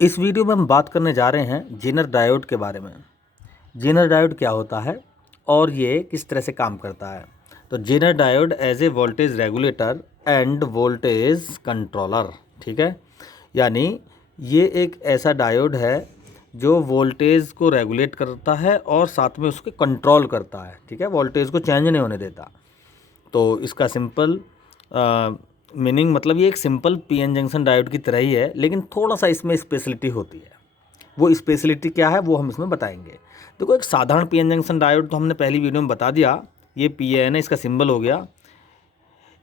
इस वीडियो में हम बात करने जा रहे हैं जेनर डायोड के बारे में। जेनर डायोड क्या होता है और ये किस तरह से काम करता है। तो Zener diode as a voltage regulator and voltage controller, ठीक है। यानी ये एक ऐसा डायोड है जो वोल्टेज को रेगुलेट करता है और साथ में उसके कंट्रोल करता है, ठीक है। वोल्टेज को चेंज नहीं होने देता। तो इसका सिंपल मीनिंग मतलब ये एक सिंपल पीएन जंक्शन डायोड की तरह ही है, लेकिन थोड़ा सा इसमें स्पेशलिटी होती है। वो स्पेशलिटी क्या है वो हम इसमें बताएंगे। देखो, एक साधारण पीएन जंक्शन डायोड तो हमने पहली वीडियो में बता दिया, ये पीएन है, इसका सिंबल हो गया।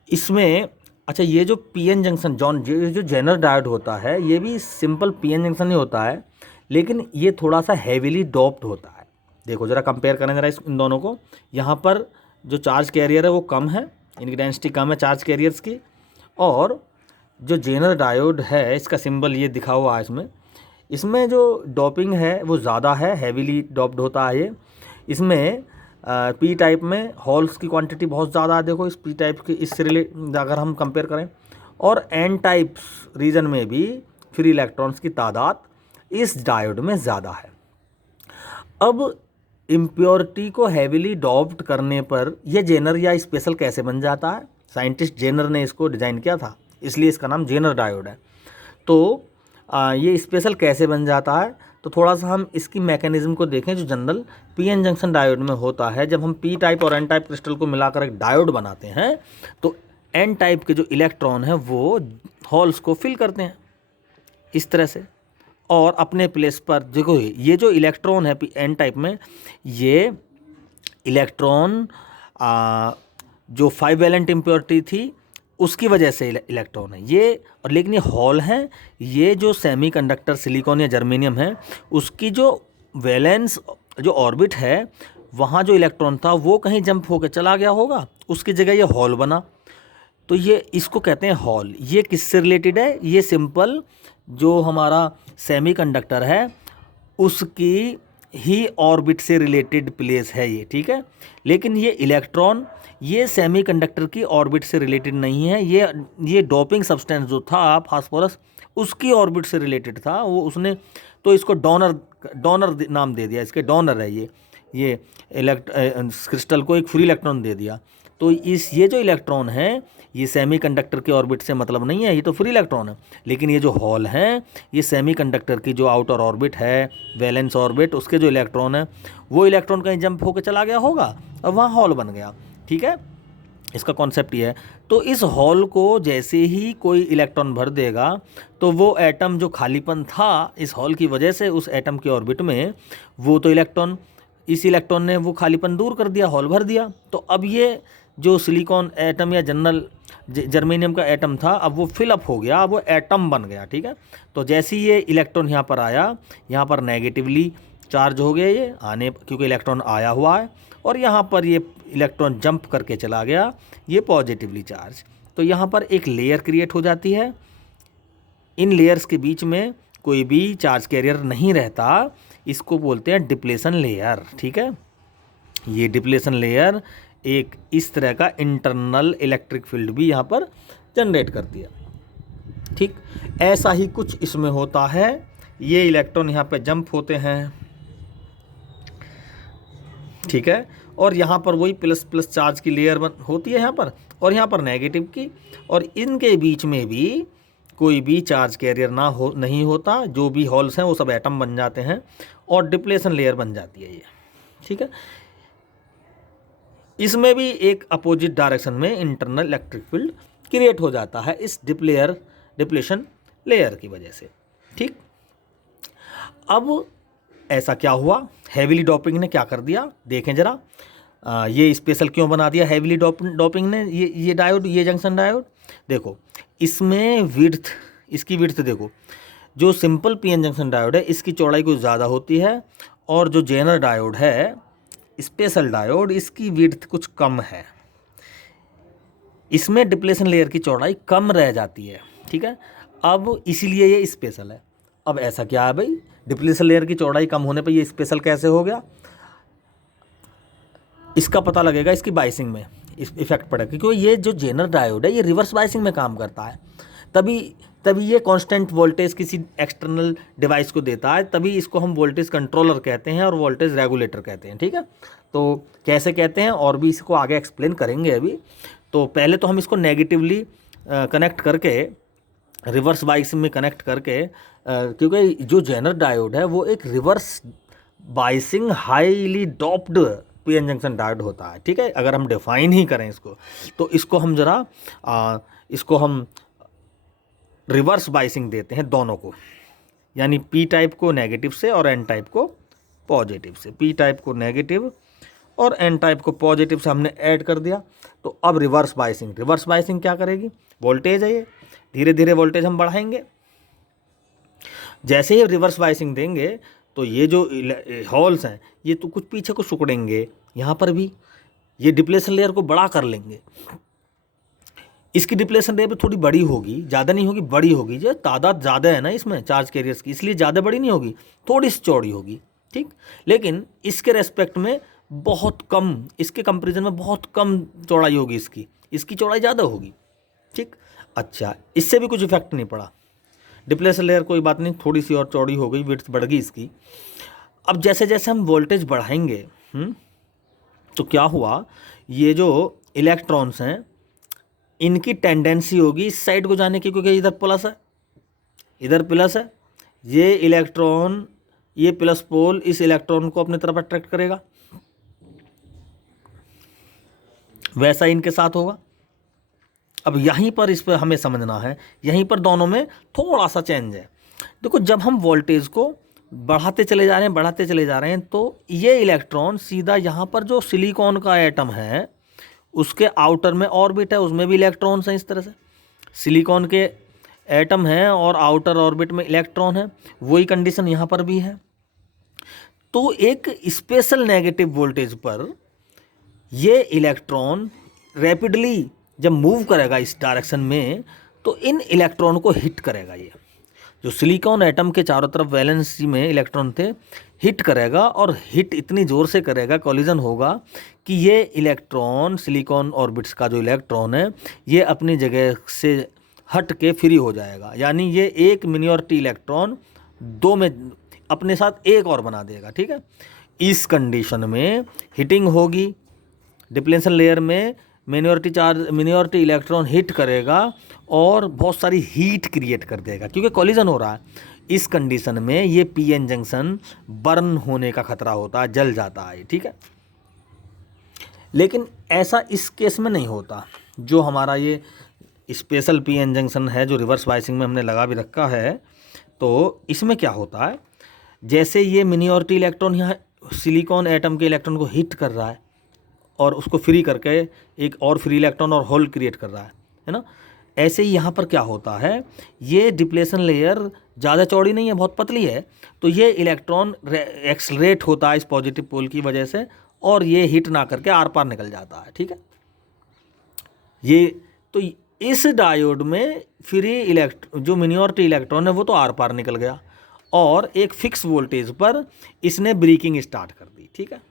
इसमें अच्छा, ये जो पीएन जंक्शन जो जेनर डायोड होता है, ये भी सिंपल पीएन जंक्शन ही होता है, लेकिन ये थोड़ा सा हैवीली डोप्ड होता है। देखो जरा कंपेयर करें जरा इन दोनों को। यहाँ पर जो चार्ज कैरियर है वो कम है, इनकी डेंसिटी कम है चार्ज कैरियर्स की। और जो जेनर डायोड है, इसका सिंबल ये दिखा हुआ है इसमें जो डोपिंग है वो ज़्यादा है, हैवीली डोप्ड होता है ये। इसमें पी टाइप में होल्स की क्वांटिटी बहुत ज़्यादा है। देखो इस पी टाइप के इससे अगर हम कंपेयर करें, और एन टाइप्स रीजन में भी फ्री इलेक्ट्रॉन्स की तादाद इस डायोड में ज़्यादा है। अब इम्प्योरिटी को हैवीली डोप्ड करने पर यह जेनर या स्पेशल कैसे बन जाता है? साइंटिस्ट जेनर ने इसको डिज़ाइन किया था, इसलिए इसका नाम जेनर डायोड है। तो ये स्पेशल कैसे बन जाता है, तो थोड़ा सा हम इसकी मैकेनिज्म को देखें जो जनरल पीएन जंक्शन डायोड में होता है। जब हम पी टाइप और एन टाइप क्रिस्टल को मिलाकर एक डायोड बनाते हैं, तो एन टाइप के जो इलेक्ट्रॉन हैं वो होल्स को फिल करते हैं इस तरह से, और अपने प्लेस पर। देखो ये जो इलेक्ट्रॉन है एन टाइप में, ये इलेक्ट्रॉन जो 5 वैलेंट इम्प्योरिटी थी उसकी वजह से इलेक्ट्रॉन है ये। और लेकिन ये हॉल हैं, ये जो सेमीकंडक्टर सिलिकॉन या जर्मेनियम है, उसकी जो वैलेंस जो ऑर्बिट है, वहाँ जो इलेक्ट्रॉन था वो कहीं जंप होकर चला गया होगा, उसकी जगह ये हॉल बना। तो ये इसको कहते हैं हॉल। ये किससे रिलेटेड है? ये सिंपल जो हमारा सेमीकंडक्टर है उसकी ही ऑर्बिट से रिलेटेड प्लेस है ये, ठीक है। लेकिन ये इलेक्ट्रॉन ये सेमीकंडक्टर की ऑर्बिट से रिलेटेड नहीं है। ये डोपिंग सब्सटेंस जो था फास्फोरस, उसकी ऑर्बिट से रिलेटेड था। वो उसने तो इसको डोनर नाम दे दिया, इसके डोनर है ये क्रिस्टल को एक फ्री इलेक्ट्रॉन दे दिया। तो ये जो इलेक्ट्रॉन है ये सेमीकंडक्टर के ऑर्बिट से मतलब नहीं है, ये तो फ्री इलेक्ट्रॉन है। लेकिन ये जो हॉल हैं, ये सेमीकंडक्टर की जो आउटर ऑर्बिट है, वैलेंस ऑर्बिट, उसके जो इलेक्ट्रॉन है, वो इलेक्ट्रॉन कहीं जंप होकर चला गया होगा और वहाँ हॉल बन गया, ठीक है। इसका कॉन्सेप्ट ये है। तो इस हॉल को जैसे ही कोई इलेक्ट्रॉन भर देगा, तो वो एटम जो खालीपन था इस हॉल की वजह से उस एटम के ऑर्बिट में, वो तो इस इलेक्ट्रॉन ने वो खालीपन दूर कर दिया, हॉल भर दिया। तो अब ये जो सिलिकॉन एटम या जनरल जर्मेनियम का एटम था, अब वो फिलअप हो गया, अब वो एटम बन गया, ठीक है। तो जैसे ही ये इलेक्ट्रॉन यहाँ पर आया, यहाँ पर नेगेटिवली चार्ज हो गया ये आने, क्योंकि इलेक्ट्रॉन आया हुआ है, और यहाँ पर ये इलेक्ट्रॉन जंप करके चला गया, ये पॉजिटिवली चार्ज। तो यहाँ पर एक लेयर क्रिएट हो जाती है। इन लेयर्स के बीच में कोई भी चार्ज कैरियर नहीं रहता, इसको बोलते हैं डिप्लेशन लेयर, ठीक है। ये डिप्लेशन लेयर एक इस तरह का इंटरनल इलेक्ट्रिक फील्ड भी यहाँ पर जनरेट करती है, ठीक। ऐसा ही कुछ इसमें होता है। ये इलेक्ट्रॉन यहाँ पे जंप होते हैं, ठीक है, और यहाँ पर वही प्लस प्लस चार्ज की लेयर होती है यहाँ पर, और यहाँ पर नेगेटिव की, और इनके बीच में भी कोई भी चार्ज कैरियर नहीं होता। जो भी हॉल्स हैं वो सब एटम बन जाते हैं और डिप्लेशन लेयर बन जाती है ये, ठीक है। इसमें भी एक अपोजिट डायरेक्शन में इंटरनल इलेक्ट्रिक फील्ड क्रिएट हो जाता है इस डिप्लेशन लेयर की वजह से, ठीक। अब ऐसा क्या हुआ, हैवीली डोपिंग ने क्या कर दिया, देखें जरा। ये स्पेशल क्यों बना दिया हैवीली डोपिंग ने ये डायोड, ये जंक्शन डायोड। देखो इसमें इसकी विड्थ देखो, जो सिंपल पीएन जंक्शन डायोड है इसकी चौड़ाई कुछ ज़्यादा होती है, और जो जेनर डायोड है स्पेशल डायोड, इसकी विड्थ कुछ कम है। इसमें डिप्लेशन लेयर की चौड़ाई कम रह जाती है, ठीक है। अब इसीलिए ये स्पेशल है। अब ऐसा क्या है भाई, डिप्लेशन लेयर की चौड़ाई कम होने पर ये स्पेशल कैसे हो गया? इसका पता लगेगा इसकी बाइसिंग में इफेक्ट पड़ेगा, क्योंकि ये जो जेनर डायोड है ये रिवर्स बाइसिंग में काम करता है। तभी ये कांस्टेंट वोल्टेज किसी एक्सटर्नल डिवाइस को देता है, तभी इसको हम वोल्टेज कंट्रोलर कहते हैं और वोल्टेज रेगुलेटर कहते हैं। ठीक है, तो कैसे कहते हैं और भी इसको आगे एक्सप्लेन करेंगे अभी। तो पहले तो हम इसको नेगेटिवली कनेक्ट करके, रिवर्स बाइसिंग में कनेक्ट करके, क्योंकि जो जेनर डायोड है वो एक reverse biasing highly doped PN junction diode होता है। ठीक है, अगर हम डिफाइन ही करें इसको, तो इसको हम जरा इसको हम रिवर्स बाइसिंग देते हैं दोनों को, यानी पी टाइप को नेगेटिव से और एन टाइप को पॉजिटिव से। पी टाइप को नेगेटिव और एन टाइप को पॉजिटिव से हमने ऐड कर दिया। तो अब रिवर्स बाइसिंग क्या करेगी, वोल्टेज है ये, धीरे धीरे वोल्टेज हम बढ़ाएंगे। जैसे ही रिवर्स बाइसिंग देंगे तो ये जो हॉल्स हैं ये तो कुछ पीछे को सिकुड़ेंगे, यहाँ पर भी ये डिप्लेशन लेयर को बड़ा कर लेंगे। इसकी डिप्लेशन लेयर भी थोड़ी बड़ी होगी, ज़्यादा नहीं होगी, बड़ी होगी। जो तादाद ज़्यादा है ना इसमें चार्ज कैरियर्स की, इसलिए ज़्यादा बड़ी नहीं होगी, थोड़ी सी चौड़ी होगी। ठीक, लेकिन इसके रेस्पेक्ट में बहुत कम, इसके कंपेरिजन में बहुत कम चौड़ाई होगी, इसकी चौड़ाई ज़्यादा होगी। ठीक, अच्छा, इससे भी कुछ इफेक्ट नहीं पड़ा, डिप्लेशन लेयर कोई बात नहीं, थोड़ी सी और चौड़ी हो गई, विड्थ बढ़ गई इसकी। अब जैसे जैसे हम वोल्टेज बढ़ाएंगे तो क्या हुआ, ये जो इलेक्ट्रॉन्स हैं इनकी टेंडेंसी होगी इस साइड को जाने की, क्योंकि इधर प्लस है, इधर प्लस है। ये इलेक्ट्रॉन, ये प्लस पोल इस इलेक्ट्रॉन को अपनी तरफ अट्रैक्ट करेगा, वैसा इनके साथ होगा। अब यहीं पर इस पर हमें समझना है, यहीं पर दोनों में थोड़ा सा चेंज है। देखो, जब हम वोल्टेज को बढ़ाते चले जा रहे हैं तो ये इलेक्ट्रॉन सीधा यहाँ पर जो सिलिकॉन का एटम है उसके आउटर में ऑर्बिट है, उसमें भी इलेक्ट्रॉन्स हैं। इस तरह से सिलिकॉन के एटम हैं और आउटर ऑर्बिट में इलेक्ट्रॉन है, वही कंडीशन यहाँ पर भी है। तो एक स्पेशल नेगेटिव वोल्टेज पर ये इलेक्ट्रॉन रैपिडली जब मूव करेगा इस डायरेक्शन में, तो इन इलेक्ट्रॉन को हिट करेगा। ये जो सिलिकॉन एटम के चारों तरफ वैलेंसी में इलेक्ट्रॉन थे, हिट करेगा, और हिट इतनी ज़ोर से करेगा, कॉलिजन होगा कि ये इलेक्ट्रॉन, सिलिकॉन ऑर्बिट्स का जो इलेक्ट्रॉन है, ये अपनी जगह से हट के फ्री हो जाएगा। यानी ये एक मिनिऑरिटी इलेक्ट्रॉन दो में अपने साथ एक और बना देगा। ठीक है, इस कंडीशन में हिटिंग होगी, डिप्लेशन लेयर में मिनिऑरिटी इलेक्ट्रॉन हिट करेगा और बहुत सारी हीट क्रिएट कर देगा, क्योंकि कॉलिजन हो रहा है। इस कंडीशन में ये पीएन जंक्शन बर्न होने का खतरा होता है, जल जाता है। ठीक है, लेकिन ऐसा इस केस में नहीं होता। जो हमारा ये स्पेशल पीएन जंक्शन है जो रिवर्स बाइसिंग में हमने लगा भी रखा है, तो इसमें क्या होता है, जैसे ये मिनिऑरिटी इलेक्ट्रॉन यहाँ सिलिकॉन एटम के इलेक्ट्रॉन को हिट कर रहा है और उसको फ्री करके एक और फ्री इलेक्ट्रॉन और होल क्रिएट कर रहा है ना, ऐसे ही यहाँ पर क्या होता है, ये डिप्लेशन लेयर ज़्यादा चौड़ी नहीं है, बहुत पतली है, तो ये इलेक्ट्रॉन एक्सलरेट होता है इस पॉजिटिव पोल की वजह से, और ये हिट ना करके आर पार निकल जाता है। ठीक है, ये तो इस डायोड में फ्री जो मिनिऑरिटी इलेक्ट्रॉन है वो तो आर पार निकल गया, और एक फिक्स वोल्टेज पर इसने ब्रेकिंग स्टार्ट कर दी। ठीक है,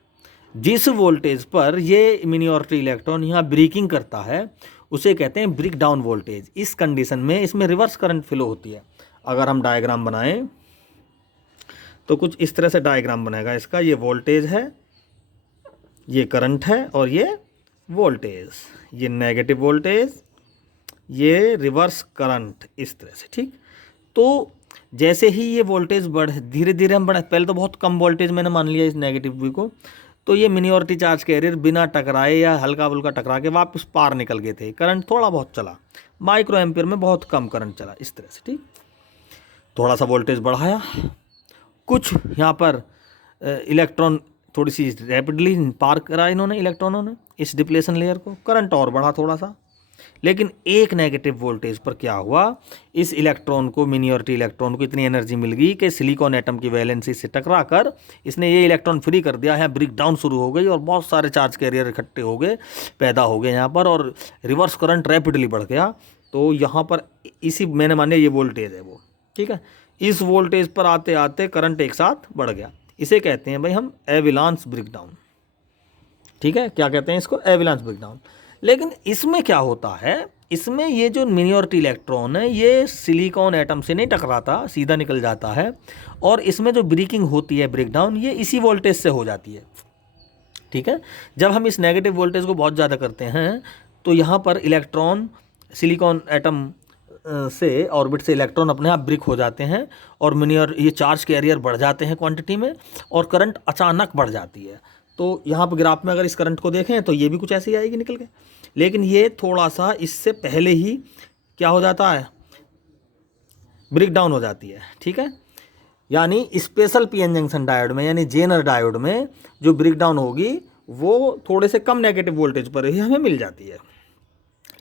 जिस वोल्टेज पर ये मिनिऑरिटी इलेक्ट्रॉन यहाँ ब्रेकिंग करता है उसे कहते हैं ब्रेक डाउन वोल्टेज। इस कंडीशन में इसमें रिवर्स करंट फ्लो होती है। अगर हम डायग्राम बनाएं तो कुछ इस तरह से डायग्राम बनेगा इसका, ये वोल्टेज है, ये करंट है, और ये वोल्टेज, ये नेगेटिव वोल्टेज, ये रिवर्स करंट, इस तरह से। ठीक, तो जैसे ही ये वोल्टेज बढ़े, धीरे धीरे हम बढ़े, पहले तो बहुत कम वोल्टेज मैंने मान लिया इस नेगेटिव वी को, तो ये मिनिऑरिटी चार्ज कैरियर बिना टकराए या हल्का फुल्का टकरा के वापस पार निकल गए थे। करंट थोड़ा बहुत चला, माइक्रो एम्पियर में बहुत कम करंट चला, इस तरह से। ठीक, थोड़ा सा वोल्टेज बढ़ाया, कुछ यहाँ पर इलेक्ट्रॉन थोड़ी सी रैपिडली पार करा इन्होंने, इलेक्ट्रॉनों ने इस डिप्लेशन लेयर को, करंट और बढ़ा थोड़ा सा। लेकिन एक नेगेटिव वोल्टेज पर क्या हुआ, इस इलेक्ट्रॉन को, मिनिऑरिटी इलेक्ट्रॉन को इतनी एनर्जी मिल गई कि सिलिकॉन एटम की वैलेंसी से टकरा कर इसने ये इलेक्ट्रॉन फ्री कर दिया है, ब्रेक डाउन शुरू हो गई और बहुत सारे चार्ज कैरियर इकट्ठे हो गए, पैदा हो गए यहाँ पर, और रिवर्स करंट रैपिडली बढ़ गया। तो यहाँ पर इसी मैंने माने ये वोल्टेज है वो। ठीक है, इस वोल्टेज पर आते आते करंट एक साथ बढ़ गया, इसे कहते हैं भाई हम एविलांस ब्रेकडाउन। ठीक है, क्या कहते हैं इसको, एविलांस ब्रेकडाउन। लेकिन इसमें क्या होता है, इसमें ये जो मिनियोरिटी इलेक्ट्रॉन है ये सिलिकॉन एटम से नहीं टकराता, सीधा निकल जाता है, और इसमें जो ब्रेकिंग होती है, ब्रेकडाउन, ये इसी वोल्टेज से हो जाती है। ठीक है, जब हम इस नेगेटिव वोल्टेज को बहुत ज़्यादा करते हैं तो यहाँ पर इलेक्ट्रॉन सिलिकॉन एटम से ऑर्बिट से इलेक्ट्रॉन अपने आप ब्रेक हो जाते हैं और मिनियर ये चार्ज कैरियर बढ़ जाते हैं क्वांटिटी में, और करंट अचानक बढ़ जाती है। तो यहाँ पर ग्राफ में अगर इस करंट को देखें तो ये भी कुछ ऐसे ही आएगी निकल के, लेकिन ये थोड़ा सा इससे पहले ही क्या हो जाता है, ब्रेक डाउन हो जाती है। ठीक है, यानी स्पेशल पीएन जंक्शन डायोड में, यानी जेनर डायोड में जो ब्रेक डाउन होगी वो थोड़े से कम नेगेटिव वोल्टेज पर ही हमें मिल जाती है।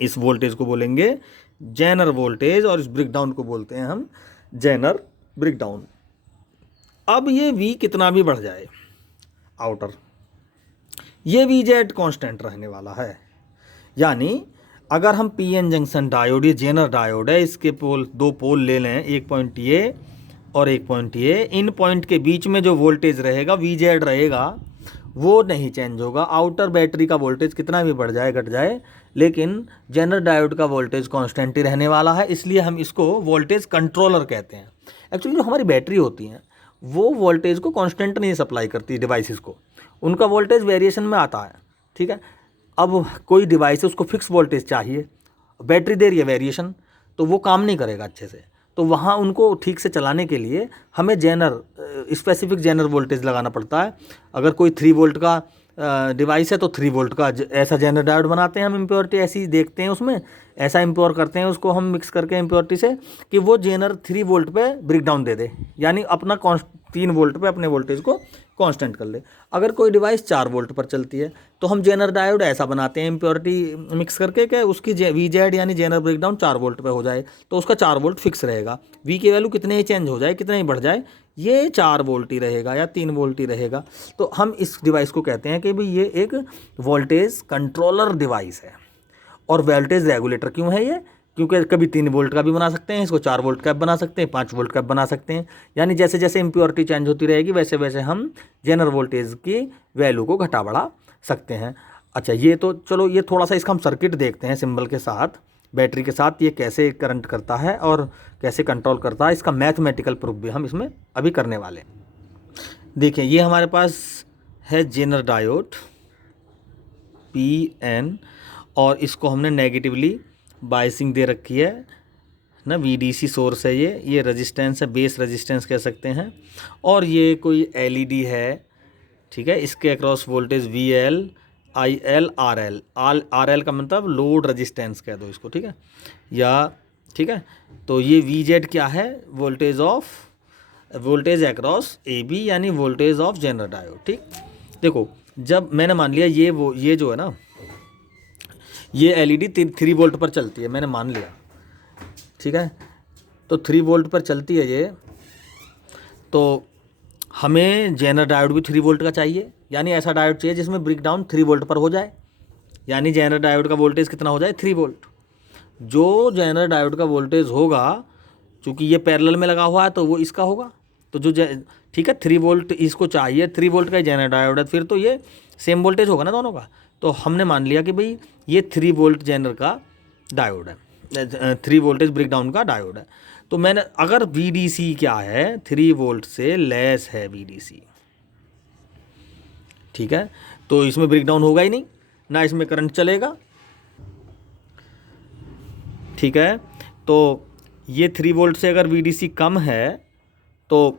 इस वोल्टेज को बोलेंगे जेनर वोल्टेज और इस ब्रेक डाउन को बोलते हैं हम जेनर ब्रेक डाउन। अब ये V कितना भी बढ़ जाए आउटर, ये VZ कांस्टेंट रहने वाला है। यानी अगर हम पीएन जंक्शन डायोड, ये जेनर डायोड है, इसके पोल, दो पोल ले लें, एक पॉइंट ये और एक पॉइंट ये, इन पॉइंट के बीच में जो वोल्टेज रहेगा VZ रहेगा वो नहीं चेंज होगा। आउटर बैटरी का वोल्टेज कितना भी बढ़ जाए घट जाए, लेकिन जेनर डायोड का वोल्टेज कांस्टेंट ही रहने वाला है, इसलिए हम इसको वोल्टेज कंट्रोलर कहते हैं। एक्चुअली जो हमारी बैटरी होती हैं वो वोल्टेज को कांस्टेंट नहीं सप्लाई करती डिवाइसेस को, उनका वोल्टेज वेरिएशन में आता है। ठीक है, अब कोई डिवाइस है उसको फिक्स वोल्टेज चाहिए, बैटरी दे रही है वेरिएशन, तो वो काम नहीं करेगा अच्छे से, तो वहाँ उनको ठीक से चलाने के लिए हमें जेनर स्पेसिफिक जेनर वोल्टेज लगाना पड़ता है। अगर कोई 3 वोल्ट का डिवाइस है तो 3 वोल्ट का ऐसा जेनर डायोड बनाते हैं हम, इम्प्योरिटी ऐसी देखते हैं उसमें, ऐसा इम्प्योर करते हैं उसको हम मिक्स करके इम्प्योरिटी से कि वो जेनर 3 वोल्ट पे ब्रेक डाउन दे दे, यानी अपना 3 वोल्ट पे अपने वोल्टेज को कांस्टेंट कर ले। अगर कोई डिवाइस 4 वोल्ट पर चलती है तो हम जेनर डायोड ऐसा बनाते हैं इम्प्योरिटी मिक्स करके कि उसकी VZ यानी जेनर ब्रेकडाउन 4 वोल्ट पे हो जाए, तो उसका 4 वोल्ट फिक्स रहेगा। V की वैल्यू कितने ही चेंज हो जाए, कितने ही बढ़ जाए, ये 4 वोल्ट ही रहेगा या 3 वोल्ट ही रहेगा। तो हम इस डिवाइस को कहते हैं कि भाई ये एक वोल्टेज कंट्रोलर डिवाइस है। और वोल्टेज रेगुलेटर क्यों है ये, क्योंकि कभी 3 वोल्ट का भी बना सकते हैं, इसको 4 वोल्ट का भी बना सकते हैं, 5 वोल्ट का भी बना सकते हैं, यानी जैसे जैसे इम्प्योरिटी चेंज होती रहेगी वैसे वैसे हम जेनर वोल्टेज की वैल्यू को घटा बढ़ा सकते हैं। अच्छा, ये तो चलो, ये थोड़ा सा इसका हम सर्किट देखते हैं सिंबल के साथ, बैटरी के साथ ये कैसे करंट करता है और कैसे कंट्रोल करता है, इसका मैथमेटिकल प्रूफ भी हम इसमें अभी करने वाले हैं। देखिए, ये हमारे पास है जेनर डायोड PN, और इसको हमने नेगेटिवली बायसिंग दे रखी है ना, VDC सोर्स है, ये रेजिस्टेंस है, बेस रेजिस्टेंस कह सकते हैं, और ये कोई LED है। ठीक है, इसके across voltage VL IL RL का मतलब लोड रेजिस्टेंस कह दो इसको। ठीक है, या ठीक है, तो ये VZ क्या है, वोल्टेज अक्रॉस AB यानी वोल्टेज ऑफ जेनर डायोड। ठीक, देखो जब मैंने मान लिया ये जो है ना, ये LED 3 वोल्ट पर चलती है, मैंने मान लिया। ठीक है, तो 3 वोल्ट पर चलती है ये, तो हमें जेनर डायोड भी 3 वोल्ट का चाहिए, यानी ऐसा डायोड चाहिए जिसमें ब्रेक डाउन 3 वोल्ट पर हो जाए, यानी जेनर डायोड का वोल्टेज कितना हो जाए, 3 वोल्ट। जो जेनर डायोड का वोल्टेज होगा, चूँकि ये पैरेलल में लगा हुआ है तो वो इसका होगा, तो जो ठीक है 3 वोल्ट इसको चाहिए, 3 वोल्ट का ही जेनर डायोड है, फिर तो ये सेम वोल्टेज होगा ना दोनों का। तो हमने मान लिया कि भाई ये 3 वोल्ट जेनर का डायोड है, 3 वोल्टेज ब्रेक डाउन का डायोड है। तो मैंने अगर VDC क्या है, 3 वोल्ट से लेस है VDC, ठीक है, तो इसमें ब्रेक डाउन होगा ही नहीं, ना इसमें करंट चलेगा। ठीक है, तो ये 3 वोल्ट से अगर VDC कम है तो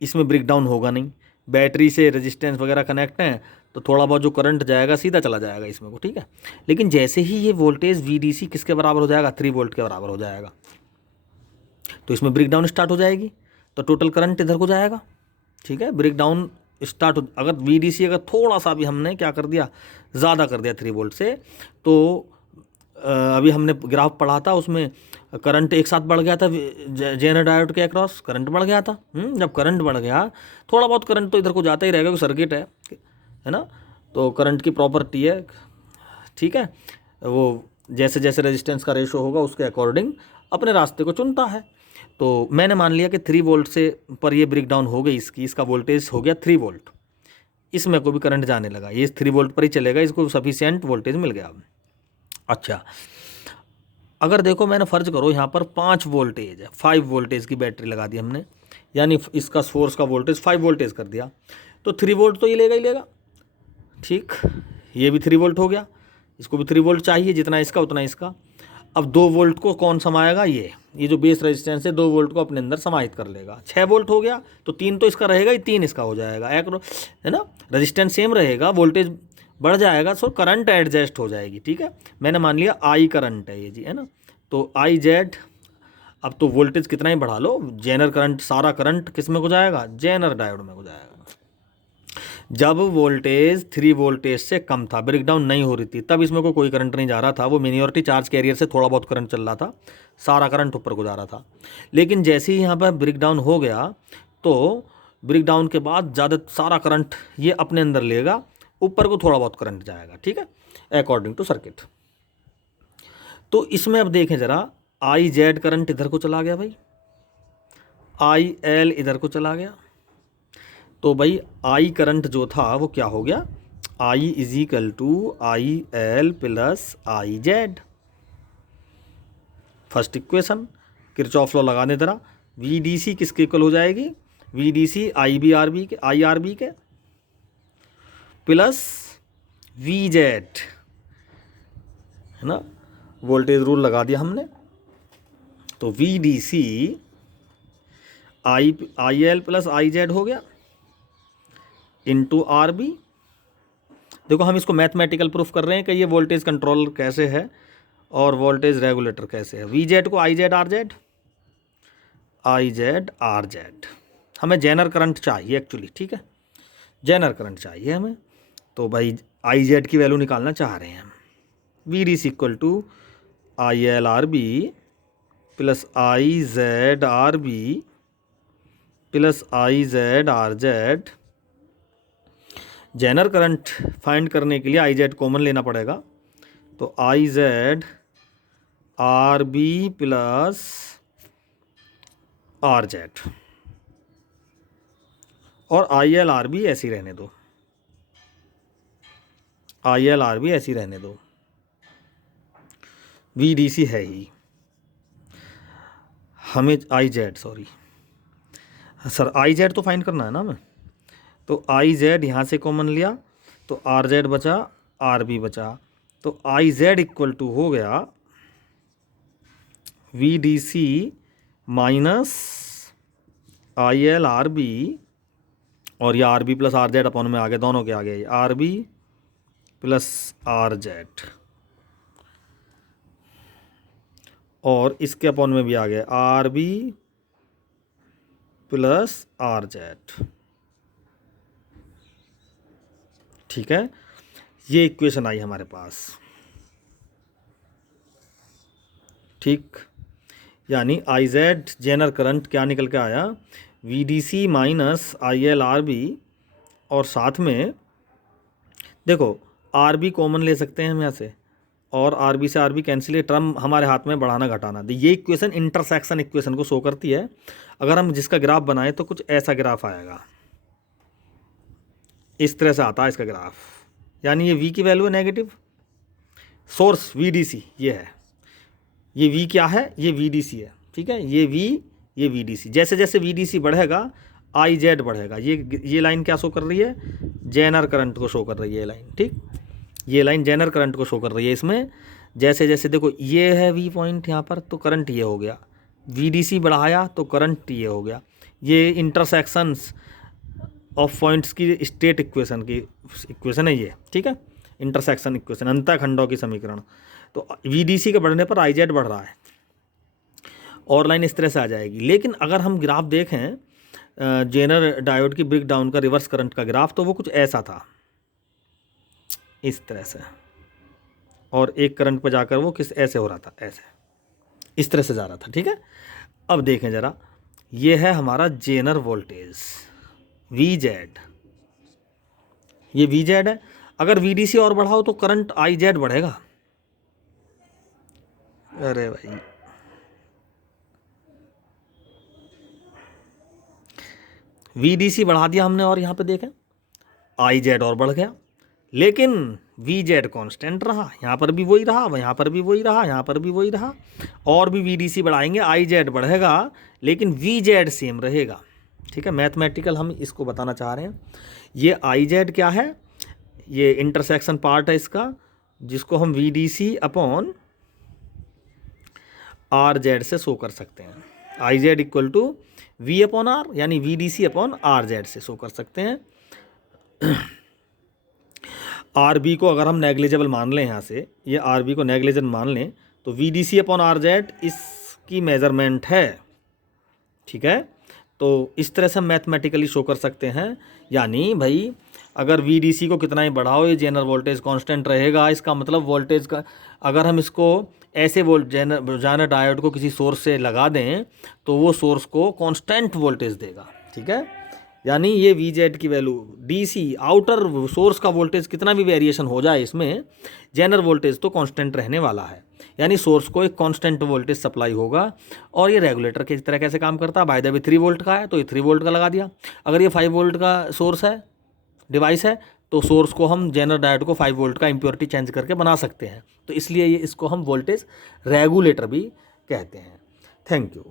इसमें ब्रेक डाउन होगा नहीं, बैटरी से रेजिस्टेंस वगैरह कनेक्ट हैं तो थोड़ा बहुत जो करंट जाएगा सीधा चला जाएगा इसमें को। ठीक है, लेकिन जैसे ही ये वोल्टेज VDC किसके बराबर हो जाएगा, 3 वोल्ट के बराबर हो जाएगा, तो इसमें ब्रेक डाउन स्टार्ट हो जाएगी, तो टोटल करंट इधर को जाएगा। ठीक है, ब्रेक डाउन स्टार्ट हो, अगर VDC अगर थोड़ा सा भी हमने क्या कर दिया, ज़्यादा कर दिया 3 वोल्ट से, तो अभी हमने ग्राफ पढ़ा था उसमें करंट एक साथ बढ़ गया था, जेनर डायोड के अक्रॉस करंट बढ़ गया था। जब करंट बढ़ गया, थोड़ा बहुत करंट तो इधर को जाता ही रहेगा क्योंकि सर्किट है ना, तो करंट की प्रॉपर्टी है। ठीक है, वो जैसे जैसे रेजिस्टेंस का रेशो होगा उसके अकॉर्डिंग अपने रास्ते को चुनता है। तो मैंने मान लिया कि 3 वोल्ट से पर ये ब्रेक डाउन हो गई, इसका वोल्टेज हो गया 3 वोल्ट, इसमें को भी करंट जाने लगा, ये 3 वोल्ट पर ही चलेगा, इसको सफिशिएंट वोल्टेज मिल गया। अच्छा, अगर देखो मैंने फ़र्ज करो यहाँ पर 5 वोल्टेज है, 5 वोल्टेज की बैटरी लगा दी हमने, यानी इसका सोर्स का वोल्टेज 5 वोल्टेज कर दिया, तो 3 वोल्ट तो ये लेगा ही लेगा। ठीक, ये भी 3 वोल्ट हो गया, इसको भी 3 वोल्ट चाहिए, जितना इसका उतना इसका। अब 2 वोल्ट को कौन समाएगा, ये जो बेस रेजिस्टेंस है 2 वोल्ट को अपने अंदर समाहित कर लेगा। 6 वोल्ट हो गया, तो 3 तो इसका रहेगा ही, 3 इसका हो जाएगा। एक है ना, रेजिस्टेंस सेम रहेगा, वोल्टेज बढ़ जाएगा, सो करंट एडजस्ट हो जाएगी। ठीक है, मैंने मान लिया आई करंट है ये जी, है ना, तो आई जेड। अब तो वोल्टेज कितना ही बढ़ा लो, जेनर करंट, सारा करंट किस में हो जाएगा, जेनर डायोड में हो जाएगा। जब वोल्टेज 3 वोल्टेज से कम था, ब्रेकडाउन नहीं हो रही थी, तब इसमें कोई करंट नहीं जा रहा था, वो मिनियोरिटी चार्ज कैरियर से थोड़ा बहुत करंट चल रहा था, सारा करंट ऊपर को जा रहा था। लेकिन जैसे ही यहाँ पर ब्रेकडाउन हो गया, तो ब्रेकडाउन के बाद ज़्यादा सारा करंट ये अपने अंदर लेगा, ऊपर को थोड़ा बहुत करंट जाएगा। ठीक है, अकॉर्डिंग टू सर्किट। तो इसमें अब देखें ज़रा, आई जेड करंट इधर को चला गया भाई, आई एल इधर को चला गया, तो भाई आई करंट जो था वो क्या हो गया, I is equal to I L plus I Z. First equation, Kirchhoff law लगाने जरा, वी डी सी किसके इक्वल हो जाएगी, V D C I B R B के, आई आर बी के प्लस वी जेड, है ना, वोल्टेज रूल लगा दिया हमने। तो V D C I L plus I Z हो गया इंटू आर बी। देखो हम इसको मैथमेटिकल प्रूफ कर रहे हैं कि ये वोल्टेज कंट्रोलर कैसे है और वोल्टेज रेगुलेटर कैसे है। वी जेड को आई जेड आर जेड, आई जेड आर जेड। हमें जेनर करंट चाहिए एक्चुअली, ठीक है, जेनर करंट चाहिए हमें। तो भाई आई जेड की वैल्यू निकालना चाह रहे हैं हम। V D C equal to I L R B plus I Z R B plus I Z R Z. Zener current find करने के लिए आई जेड कॉमन लेना पड़ेगा, तो I Z R B plus R Z, और I L R B ऐसी रहने दो, आई एल आर बी ऐसी रहने दो, वी डी सी है ही, हमें I Z, sorry sir, I Z तो फाइंड करना है ना हमें। तो आई जेड यहाँ से कॉमन लिया, तो आर जेड बचा, आर बी बचा, तो आई जेड इक्वल टू हो गया V D C minus I L R B, और ये R B plus R Z upon में आ गए, दोनों के आ गए, R B plus R Z, और इसके अपॉन में भी आ गए R B plus R Z. ठीक है, ये इक्वेशन आई हमारे पास। ठीक, यानी आई जेड जेनर करंट क्या निकल के आया, V D C minus I L R B, और साथ में देखो आर बी कॉमन ले सकते हैं हम यहाँ से, और आर बी से आर बी कैंसिल, ये टर्म हमारे हाथ में बढ़ाना घटाना। ये इक्वेशन इंटरसेक्शन इक्वेशन को शो करती है। अगर हम जिसका ग्राफ बनाएं तो कुछ ऐसा ग्राफ आएगा, इस तरह से आता है इसका ग्राफ, यानी ये v की वैल्यू है negative, source V D C ये है, ये v क्या है, ये वी डी सी है। ठीक है, ये v, ये वी डी सी। जैसे जैसे वी डी सी बढ़ेगा आई जेड बढ़ेगा। ये लाइन क्या शो कर रही है, जेनर करंट को शो कर रही है ये लाइन। ठीक, ये लाइन जेनर करंट को शो कर रही है। इसमें जैसे जैसे देखो ये है वी पॉइंट यहाँ पर, तो करंट ये हो गया, वी डी सी बढ़ाया तो करंट ये हो गया। ये इंटरसेक्शंस ऑफ पॉइंट्स की स्टेट इक्वेशन की इक्वेशन है ये। ठीक है, इंटरसेक्शन इक्वेशन, अंतः खंडों की समीकरण। तो वी डी सी के बढ़ने पर आई जेड बढ़ रहा है, और लाइन इस तरह से आ जाएगी। लेकिन अगर हम ग्राफ देखें जेनर डायोड की ब्रेक डाउन का रिवर्स करंट का ग्राफ, तो वो कुछ ऐसा था, इस तरह से, और एक करंट पर जाकर वो किस ऐसे हो रहा था, ऐसे इस तरह से जा रहा था। ठीक है, अब देखें ज़रा, ये है हमारा जेनर वोल्टेज वी जेड, ये वी जेड है। अगर वी डी सी और बढ़ाओ तो करंट आई जेड बढ़ेगा। अरे भाई, वी डी सी बढ़ा दिया हमने, और यहाँ पे देखें आई जेड और बढ़ गया, लेकिन वी जेड कॉन्स्टेंट रहा, यहाँ पर भी वही रहा, यहाँ पर भी वही रहा, यहाँ पर भी वही रहा। और भी वी डी सी बढ़ाएंगे, आई जेड बढ़ेगा, लेकिन वी जेड सेम रहेगा। ठीक है, मैथमेटिकल हम इसको बताना चाह रहे हैं। ये आई जेड क्या है, ये इंटरसेक्शन पार्ट है इसका, जिसको हम V D C upon R Z से शो कर सकते हैं। I Z equal to V upon R, यानी V D C upon R Z से शो कर सकते हैं। आर बी को अगर हम नेग्लिजिबल मान लें, यहाँ से ये आर बी को नेग्लिजिबल मान लें, तो V D C upon R Z इसकी मेजरमेंट है। ठीक है, तो इस तरह से हम मैथमेटिकली शो कर सकते हैं। यानी भाई अगर वी डी सी को कितना ही बढ़ाओ, ये जेनरल वोल्टेज कांस्टेंट रहेगा। इसका मतलब वोल्टेज का, अगर हम इसको ऐसे जेनर डायोड को किसी सोर्स से लगा दें तो वो सोर्स को कांस्टेंट वोल्टेज देगा। ठीक है, यानी ये वी जेड की value D C outer source का वोल्टेज कितना भी वेरिएशन हो जाए, इसमें जेनरल वोल्टेज तो कांस्टेंट रहने वाला है। यानी सोर्स को एक कांस्टेंट वोल्टेज सप्लाई होगा। और ये रेगुलेटर की तरह कैसे काम करता है, बाय द वे 3 वोल्ट का है तो ये 3 वोल्ट का लगा दिया। अगर ये 5 वोल्ट का सोर्स है, डिवाइस है, तो सोर्स को हम जेनरल डायोड को 5 वोल्ट का इम्प्योरिटी चेंज करके बना सकते हैं। तो इसलिए ये इसको हम वोल्टेज रेगुलेटर भी कहते हैं। Thank you.